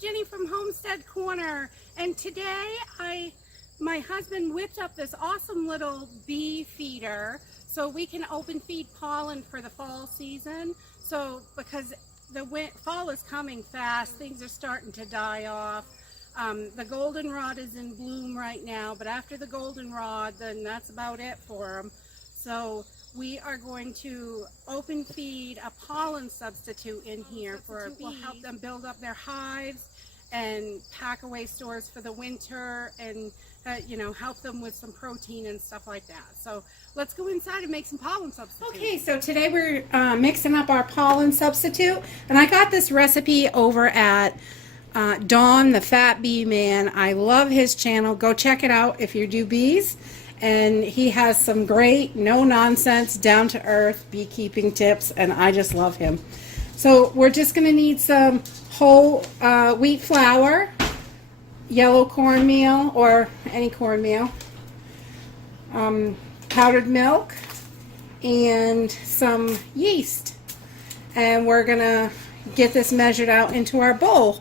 Jenny from Homestead Corner, and today my husband whipped up this awesome little bee feeder so we can open feed pollen for the fall season. So because the fall is coming fast, things are starting to die off. The goldenrod is in bloom right now, but after the goldenrod, then that's about it for them. So we are going to open feed a pollen substitute in here for will help them build up their hives and pack away stores for the winter, and you know, help them with some protein and stuff like that. So let's go inside and make some pollen substitute. Okay, so today we're mixing up our pollen substitute, and I got this recipe over at Don the Fat Bee Man. I love his channel. Go check it out if you do bees. And he has some great, no-nonsense, down-to-earth beekeeping tips, and I just love him. So we're just going to need some whole wheat flour, yellow cornmeal, or any cornmeal, powdered milk, and some yeast. And we're going to get this measured out into our bowl.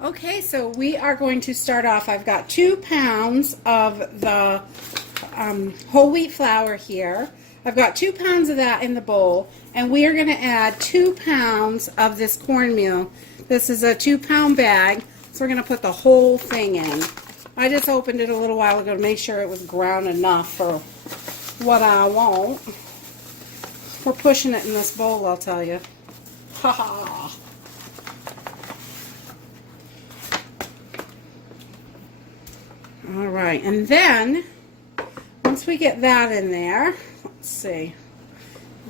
Okay, so we are going to start off. I've got 2 pounds of the whole wheat flour here. I've got 2 pounds of that in the bowl, and we are going to add 2 pounds of this cornmeal. This is a 2-pound bag, so we're going to put the whole thing in. I just opened it a little while ago to make sure it was ground enough for what I want. We're pushing it in this bowl, I'll tell you. Ha ha! All right, and then once we get that in there, let's see,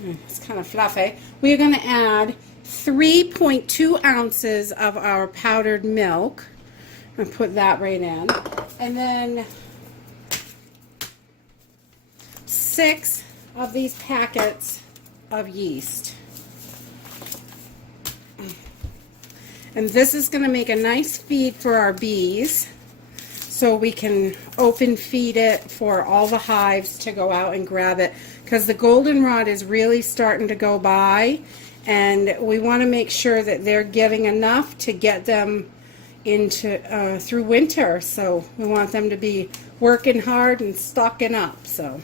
it's kind of fluffy, we're going to add 3.2 ounces of our powdered milk. I'm going to put that right in. And then 6 of these packets of yeast. And this is going to make a nice feed for our bees, so we can open feed it for all the hives to go out and grab it, because the goldenrod is really starting to go by, and we want to make sure that they're getting enough to get them into through winter. So we want them to be working hard and stocking up. So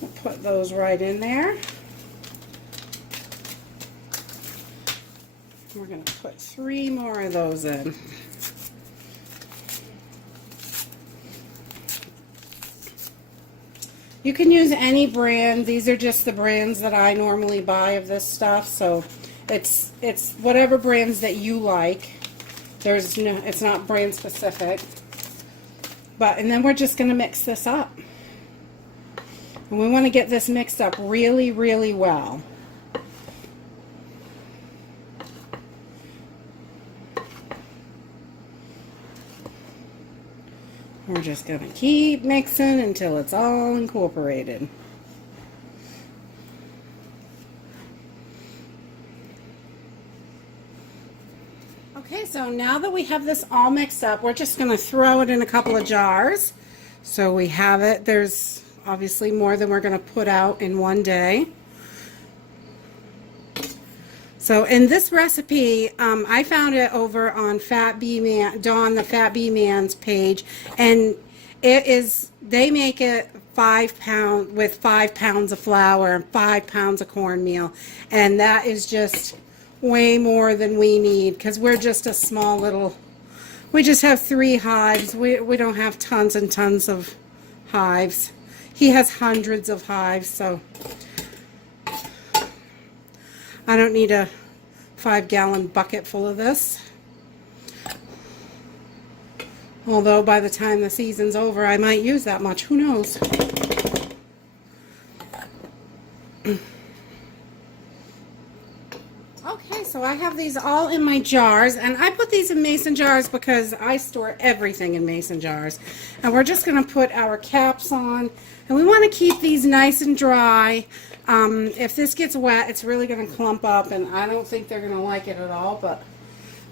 we'll put those right in there. We're going to put 3 more of those in. You can use any brand. These are just the brands that I normally buy of this stuff, so it's whatever brands that you like. There's no, it's not brand specific. And then we're just going to mix this up. And we want to get this mixed up really, really well. We're just going to keep mixing until it's all incorporated. Okay, so now that we have this all mixed up, we're just going to throw it in a couple of jars. So we have it. There's obviously more than we're going to put out in one day. So in this recipe, I found it over on Fat Bee Man, Don the Fat Bee Man's page, and they make it 5 pounds with 5 pounds of flour and 5 pounds of cornmeal, and that is just way more than we need, because we're just a small little, we just have 3 hives. We don't have tons and tons of hives. He has hundreds of hives, so I don't need a 5-gallon bucket full of this. Although by the time the season's over, I might use that much. Who knows? Okay, so I have these all in my jars, and I put these in mason jars because I store everything in mason jars. And we're just going to put our caps on, and we want to keep these nice and dry. If this gets wet, it's really going to clump up, and I don't think they're going to like it at all, but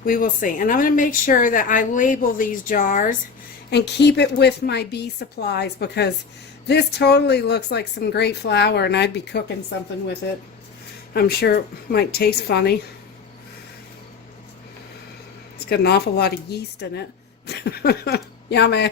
we will see. And I'm going to make sure that I label these jars and keep it with my bee supplies, because this totally looks like some great flour, and I'd be cooking something with it. I'm sure it might taste funny. It's got an awful lot of yeast in it. Yummy.